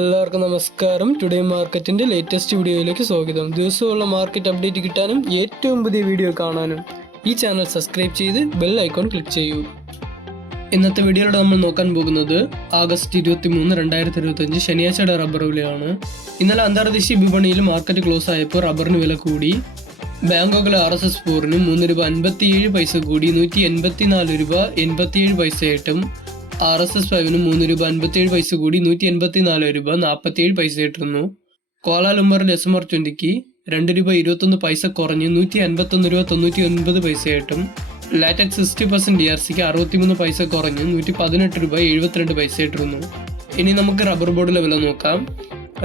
എല്ലാവർക്കും നമസ്കാരം. ടുഡേ മാർക്കറ്റിന്റെ ലേറ്റസ്റ്റ് വീഡിയോയിലേക്ക് സ്വാഗതം. ദിവസമുള്ള മാർക്കറ്റ് അപ്ഡേറ്റ് കിട്ടാനും ഏറ്റവും പുതിയ വീഡിയോ കാണാനും ഈ ചാനൽ സബ്സ്ക്രൈബ് ചെയ്ത് ബെൽ ഐക്കോൺ ക്ലിക്ക് ചെയ്യൂ. ഇന്നത്തെ വീഡിയോയിലൂടെ നമ്മൾ നോക്കാൻ പോകുന്നത് ആഗസ്റ്റ് ഇരുപത്തി മൂന്ന് രണ്ടായിരത്തി ഇരുപത്തി അഞ്ച് ശനിയാഴ്ചയുടെ റബ്ബർ വിലയാണ്. ഇന്നലെ അന്താർദേശീയ വിപണിയിൽ മാർക്കറ്റ് ക്ലോസ് ആയപ്പോൾ റബ്ബറിന് വില കൂടി. ബാങ്കോക്കിലെ ആർ എസ് എസ് ഫോറിന് മൂന്ന് രൂപ അൻപത്തിയേഴ് പൈസ കൂടി നൂറ്റി എൺപത്തി നാല് രൂപ എൺപത്തിയേഴ് പൈസയായിട്ടും ആർ എസ് എസ് ഫൈവിന് മൂന്ന് രൂപ അൻപത്തിയേഴ് പൈസ കൂടി നൂറ്റി എൺപത്തി നാല് രൂപ നാൽപ്പത്തിയേഴ് പൈസ ഇട്ടിരുന്നു. കോലാലുംബറിൽ എസ് എം ആർ ട്വന്റിക്ക് രണ്ട് രൂപ ഇരുപത്തൊന്ന് പൈസ കുറഞ്ഞ് നൂറ്റി അൻപത്തൊന്ന് രൂപ തൊണ്ണൂറ്റി ഒൻപത് പൈസ കിട്ടും. Latex sixty percent D R സിക്ക് അറുപത്തിമൂന്ന് പൈസ കുറഞ്ഞ് നൂറ്റി പതിനെട്ട് രൂപ എഴുപത്തിരണ്ട് പൈസ ഇട്ടിരുന്നു. ഇനി നമുക്ക് റബ്ബർ ബോർഡിലെ വില നോക്കാം.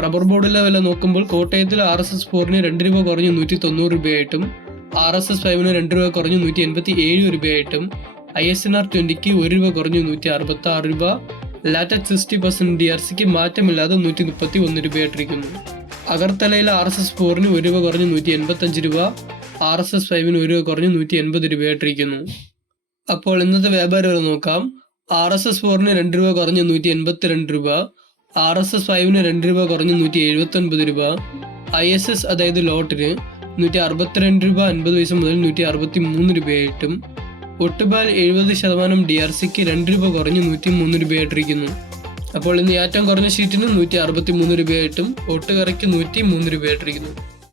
റബ്ബർ ബോർഡിലെ വില നോക്കുമ്പോൾ കോട്ടയത്തിൽ ആർ എസ് എസ് ഫോറിന് രണ്ട് രൂപ കുറഞ്ഞ് നൂറ്റി തൊണ്ണൂറ് രൂപയായിട്ടും ആർ എസ് എസ് ഫൈവിന് രണ്ട് രൂപ കുറഞ്ഞ് നൂറ്റി എൺപത്തി ഏഴ് രൂപയായിട്ടും ഐ എസ് എൻ ആർ ട്വന്റിക്ക് ഒരു രൂപ കുറഞ്ഞ് നൂറ്റി അറുപത്തി ആറ് രൂപ latex sixty percent D R സിക്ക് മാറ്റമില്ലാതെ നൂറ്റി മുപ്പത്തി ഒന്ന് രൂപയായിട്ടിരിക്കുന്നു. അഗർത്തലയിൽ ആർ എസ് എസ് ഫോറിന് ഒരു രൂപ കുറഞ്ഞ് നൂറ്റി എൺപത്തഞ്ച് രൂപ. ആർ എസ് എസ് ഫൈവിന് ഒരു രൂപ കുറഞ്ഞ് നൂറ്റി എൺപത് രൂപയായിട്ടിരിക്കുന്നു. അപ്പോൾ ഇന്നത്തെ വ്യാപാര നോക്കാം. ആർ എസ് എസ് ഫോറിന് രണ്ട് രൂപ കുറഞ്ഞ് നൂറ്റി എൺപത്തി രണ്ട് രൂപ. ആർ എസ് എസ് ഫൈവിന് രണ്ട് രൂപ കുറഞ്ഞ് നൂറ്റി എഴുപത്തി ഒൻപത് രൂപ. ഐ എസ് എസ് അതായത് ലോട്ടിന് നൂറ്റി അറുപത്തിരണ്ട് രൂപ അൻപത് പൈസ മുതൽ നൂറ്റി അറുപത്തി മൂന്ന് രൂപയായിട്ടും ഒട്ടുപാൽ എഴുപത് ശതമാനം ഡി ആർ സിക്ക് രണ്ട് രൂപ കുറഞ്ഞ് നൂറ്റി മൂന്ന് രൂപയായിട്ടിരിക്കുന്നു. അപ്പോൾ ഇന്ന് ഏറ്റവും കുറഞ്ഞ ഷീറ്റിന് നൂറ്റി അറുപത്തി മൂന്ന് രൂപയായിട്ടും ഒട്ടുകറിക്ക് നൂറ്റി മൂന്ന് രൂപയായിട്ടിരിക്കുന്നു.